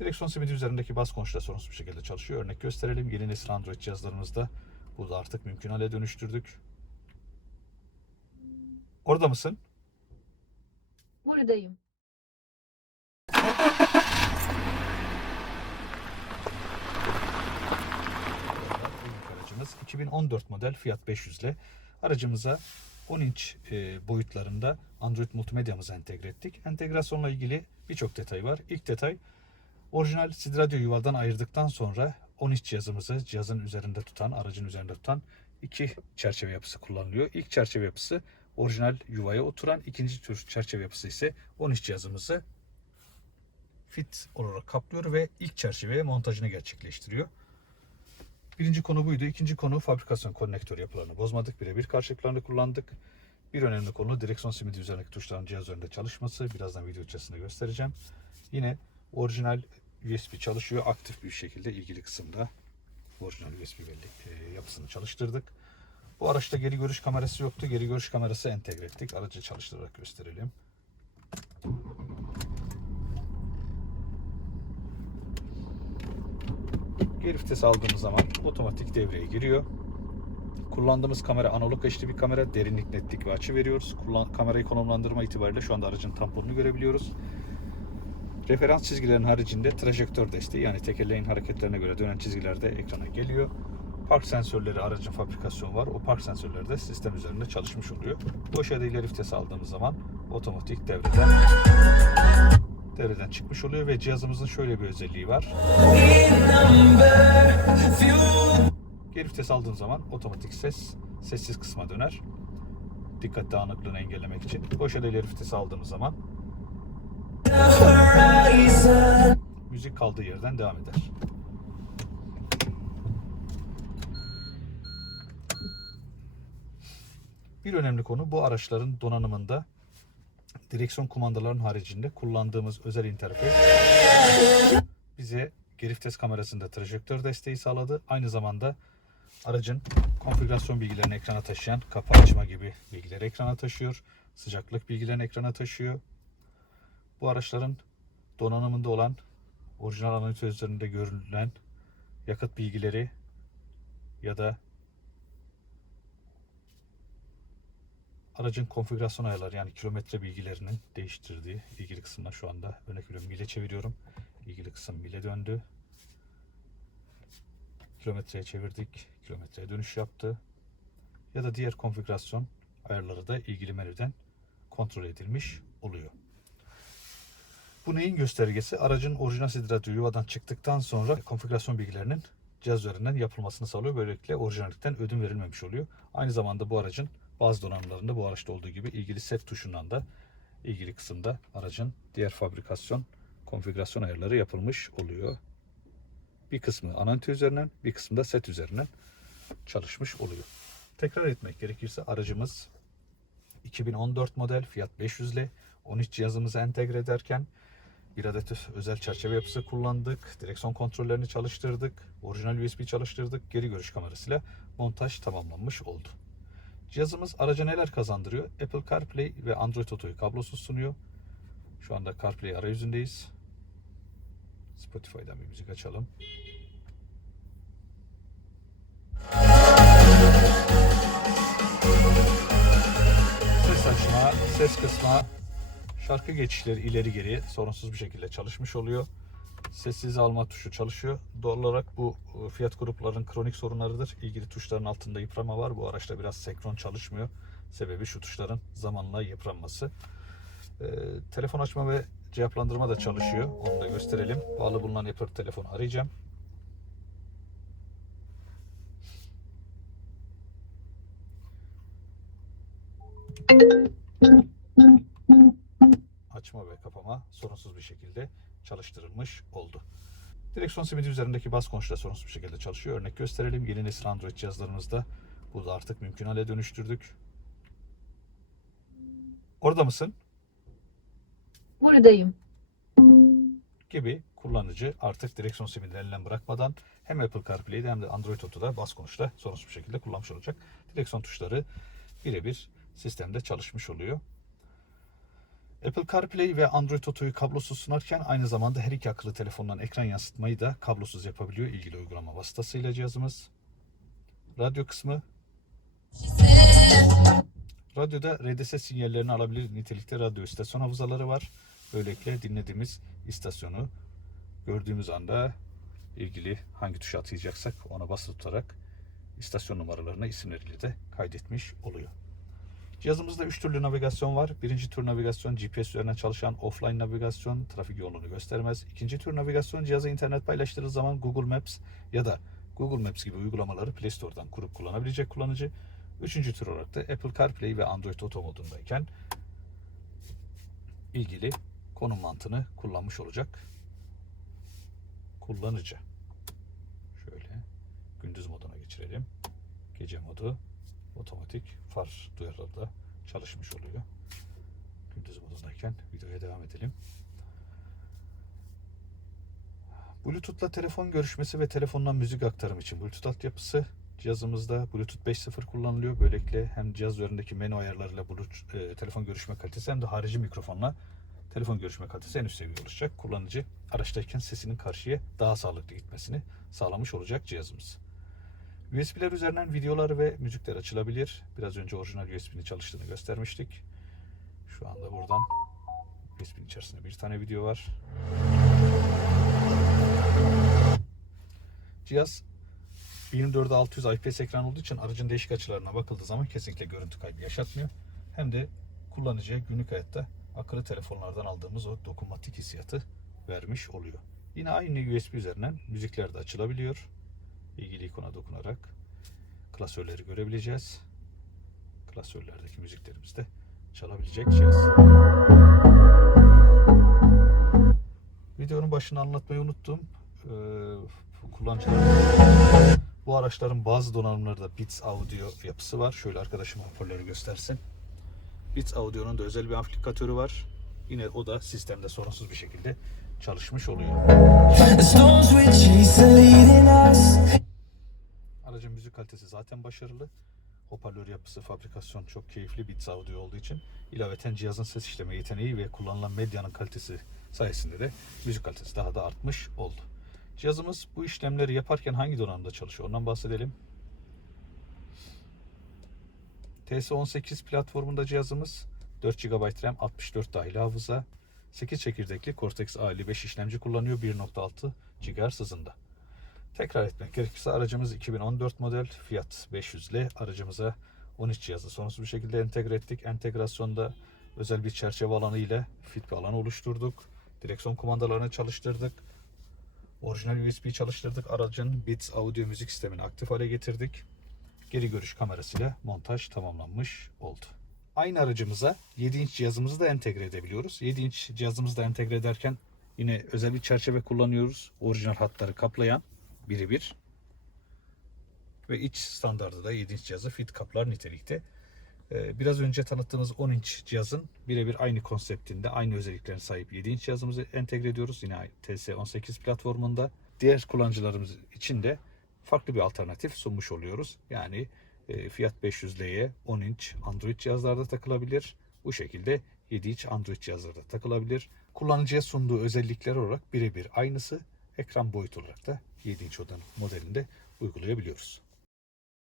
Direksiyon simidi üzerindeki bas konuşta sorunsuz bir şekilde çalışıyor. Örnek gösterelim. Yeni nesil Android cihazlarımızda bunu da artık mümkün hale dönüştürdük. Orada mısın? Buradayım. Aracımız 2014 model Fiat 500 ile aracımıza 10 inç e, boyutlarında Android multimedyamızı entegre ettik. Entegrasyonla ilgili birçok detay var. İlk detay orijinal CD radyo yuvadan ayırdıktan sonra 10 inç cihazımızı cihazın üzerinde tutan, aracın üzerinde tutan iki çerçeve yapısı kullanılıyor. İlk çerçeve yapısı orijinal yuvaya oturan, ikinci tür çerçeve yapısı ise 10 inç cihazımızı fit olarak kaplıyor ve ilk çerçeveye montajını gerçekleştiriyor. Birinci konu buydu. İkinci konu fabrikasyon konnektör yapılarını bozmadık. Birebir karşılıklarını kullandık. Bir önemli konu direksiyon simidi üzerindeki tuşların cihaz üzerinde çalışması. Birazdan video içerisinde göstereceğim. Yine orijinal USB çalışıyor. Aktif bir şekilde ilgili kısımda orijinal USB belli e, yapısını çalıştırdık. Bu araçta geri görüş kamerası yoktu. Geri görüş kamerası entegre ettik. Aracı çalıştırarak gösterelim. Geri vites aldığımız zaman otomatik devreye giriyor. Kullandığımız kamera analog HD bir kamera. Derinlik, netlik ve açı veriyoruz. Kullan kamerayı konumlandırma itibariyle şu anda aracın tamponunu görebiliyoruz. Referans çizgilerin haricinde trajektör desteği yani tekerleğin hareketlerine göre dönen çizgiler de ekrana geliyor. Park sensörleri aracın fabrikasyonu var. O park sensörleri de sistem üzerinde çalışmış oluyor. Boş ya da ileri vites aldığımız zaman otomatik devreden devreden çıkmış oluyor ve cihazımızın şöyle bir özelliği var. Geri vites aldığın zaman otomatik ses sessiz kısma döner. Dikkat dağınıklığını engellemek için. Boş ya da ileri vites aldığımız zaman müzik kaldığı yerden devam eder. Bir önemli konu bu araçların donanımında direksiyon kumandaların haricinde kullandığımız özel interfeys bize geri vites kamerasında trajektör desteği sağladı. Aynı zamanda aracın konfigürasyon bilgilerini ekrana taşıyan kapı açma gibi bilgileri ekrana taşıyor. Sıcaklık bilgilerini ekrana taşıyor. Bu araçların donanımında olan orijinal analiz üzerinde görülen yakıt bilgileri ya da aracın konfigürasyon ayarları yani kilometre bilgilerinin değiştirdiği ilgili kısımlar şu anda örnek veriyorum mile çeviriyorum. İlgili kısım mile döndü. Kilometreye çevirdik. Kilometreye dönüş yaptı. Ya da diğer konfigürasyon ayarları da ilgili menüden kontrol edilmiş oluyor. Bu neyin göstergesi? Aracın orijinal radyo yuvadan çıktıktan sonra konfigürasyon bilgilerinin cihaz üzerinden yapılmasını sağlıyor. Böylelikle orijinallikten ödün verilmemiş oluyor. Aynı zamanda bu aracın bazı donanımlarında bu araçta olduğu gibi ilgili set tuşundan da ilgili kısımda aracın diğer fabrikasyon konfigürasyon ayarları yapılmış oluyor. Bir kısmı ananti üzerinden, bir kısmı da set üzerinden çalışmış oluyor. Tekrar etmek gerekirse aracımız 2014 model Fiat 500 ile 13 cihazımızı entegre ederken bir adet özel çerçeve yapısı kullandık. Direksiyon kontrollerini çalıştırdık. Orijinal USB çalıştırdık. Geri görüş kamerasıyla montaj tamamlanmış oldu. Cihazımız araca neler kazandırıyor? Apple CarPlay ve Android Auto'yu kablosuz sunuyor. Şu anda CarPlay arayüzündeyiz. Spotify'dan bir müzik açalım. Ses açma, ses kısma, şarkı geçişleri ileri geri sorunsuz bir şekilde çalışmış oluyor. Sessiz alma tuşu çalışıyor. Doğal olarak bu e, fiyat grupların kronik sorunlarıdır. İlgili tuşların altında yıprama var. Bu araçta biraz senkron çalışmıyor. Sebebi şu tuşların zamanla yıpranması. Ee, telefon açma ve cevaplandırma da çalışıyor. Onu da gösterelim. Bağlı bulunan Apple telefonu arayacağım. Açma ve kapama sorunsuz bir şekilde çalıştırılmış oldu. Direksiyon simidi üzerindeki bas konuşta sorunsuz bir şekilde çalışıyor. Örnek gösterelim. Yeni nesil Android cihazlarımızda bu da artık mümkün hale dönüştürdük. Orada mısın? Buradayım. gibi kullanıcı artık direksiyon simidini elinden bırakmadan hem Apple CarPlay'de hem de Android Auto'da bas konuşta sorunsuz bir şekilde kullanmış olacak. Direksiyon tuşları birebir sistemde çalışmış oluyor. Apple CarPlay ve Android Auto'yu kablosuz sunarken aynı zamanda her iki akıllı telefondan ekran yansıtmayı da kablosuz yapabiliyor ilgili uygulama vasıtasıyla cihazımız. Radyo kısmı Radyoda RDS sinyallerini alabilir nitelikte radyo istasyon havuzaları var. Böylelikle dinlediğimiz istasyonu gördüğümüz anda ilgili hangi tuşa atayacaksak ona basılı tutarak istasyon numaralarına isimleriyle de kaydetmiş oluyor. Cihazımızda 3 türlü navigasyon var. Birinci tür navigasyon GPS üzerinden çalışan offline navigasyon trafik yoğunluğunu göstermez. İkinci tür navigasyon cihaza internet paylaştırdığı zaman Google Maps ya da Google Maps gibi uygulamaları Play Store'dan kurup kullanabilecek kullanıcı. Üçüncü tür olarak da Apple CarPlay ve Android Auto modundayken ilgili konum mantığını kullanmış olacak kullanıcı. Şöyle gündüz moduna geçirelim. Gece modu otomatik far duyarları da çalışmış oluyor. Gündüz modundayken videoya devam edelim. Bluetooth'la telefon görüşmesi ve telefondan müzik aktarım için Bluetooth altyapısı cihazımızda Bluetooth 5.0 kullanılıyor. Böylelikle hem cihaz üzerindeki menü ayarlarıyla Bluetooth, e, telefon görüşme kalitesi hem de harici mikrofonla telefon görüşme kalitesi en üst seviye olacak. Kullanıcı araçtayken sesinin karşıya daha sağlıklı gitmesini sağlamış olacak cihazımız. USB'ler üzerinden videolar ve müzikler açılabilir. Biraz önce orijinal USB'nin çalıştığını göstermiştik. Şu anda buradan USB'nin içerisinde bir tane video var. Cihaz 24'e 600 IPS ekran olduğu için aracın değişik açılarına bakıldığı zaman kesinlikle görüntü kaybı yaşatmıyor. Hem de kullanıcıya günlük hayatta akıllı telefonlardan aldığımız o dokunmatik hissiyatı vermiş oluyor. Yine aynı USB üzerinden müzikler de açılabiliyor. İlgili ikona dokunarak klasörleri görebileceğiz. Klasörlerdeki müziklerimiz de çalabilecek cihaz. Videonun başını anlatmayı unuttum. Ee, kullanıcılar bu araçların bazı donanımlarda Beats Audio yapısı var. Şöyle arkadaşım hoparlörü göstersin. Beats Audio'nun da özel bir amplifikatörü var. Yine o da sistemde sorunsuz bir şekilde çalışmış oluyor. Aracın müzik kalitesi zaten başarılı. Hoparlör yapısı, fabrikasyon çok keyifli Beats Audio olduğu için ilaveten cihazın ses işleme yeteneği ve kullanılan medyanın kalitesi sayesinde de müzik kalitesi daha da artmış oldu. Cihazımız bu işlemleri yaparken hangi donanımda çalışıyor ondan bahsedelim. TS18 platformunda cihazımız 4 GB RAM 64 dahil hafıza 8 çekirdekli Cortex A55 işlemci kullanıyor 1.6 GHz hızında. Tekrar etmek gerekirse aracımız 2014 model Fiat 500 ile aracımıza 13 cihazı sorunsuz bir şekilde entegre ettik. Entegrasyonda özel bir çerçeve alanı ile fit bir alan oluşturduk. Direksiyon kumandalarını çalıştırdık. Orijinal USB çalıştırdık. Aracın Beats audio müzik sistemini aktif hale getirdik. Geri görüş kamerasıyla montaj tamamlanmış oldu. Aynı aracımıza 7 inç cihazımızı da entegre edebiliyoruz. 7 inç cihazımızı da entegre ederken yine özel bir çerçeve kullanıyoruz. Orijinal hatları kaplayan birebir. Ve iç standardı da 7 inç cihazı fit kaplar nitelikte. Ee, Biraz önce tanıttığımız 10 inç cihazın birebir aynı konseptinde, aynı özelliklerine sahip 7 inç cihazımızı entegre ediyoruz. Yine TS18 platformunda. Diğer kullanıcılarımız için de farklı bir alternatif sunmuş oluyoruz. Yani e, Fiat 500L'ye 10 inç Android cihazlarda takılabilir. Bu şekilde 7 inç Android cihazlarda takılabilir. Kullanıcıya sunduğu özellikler olarak birebir aynısı. Ekran boyutu olarak da 7 inç odanın modelinde uygulayabiliyoruz.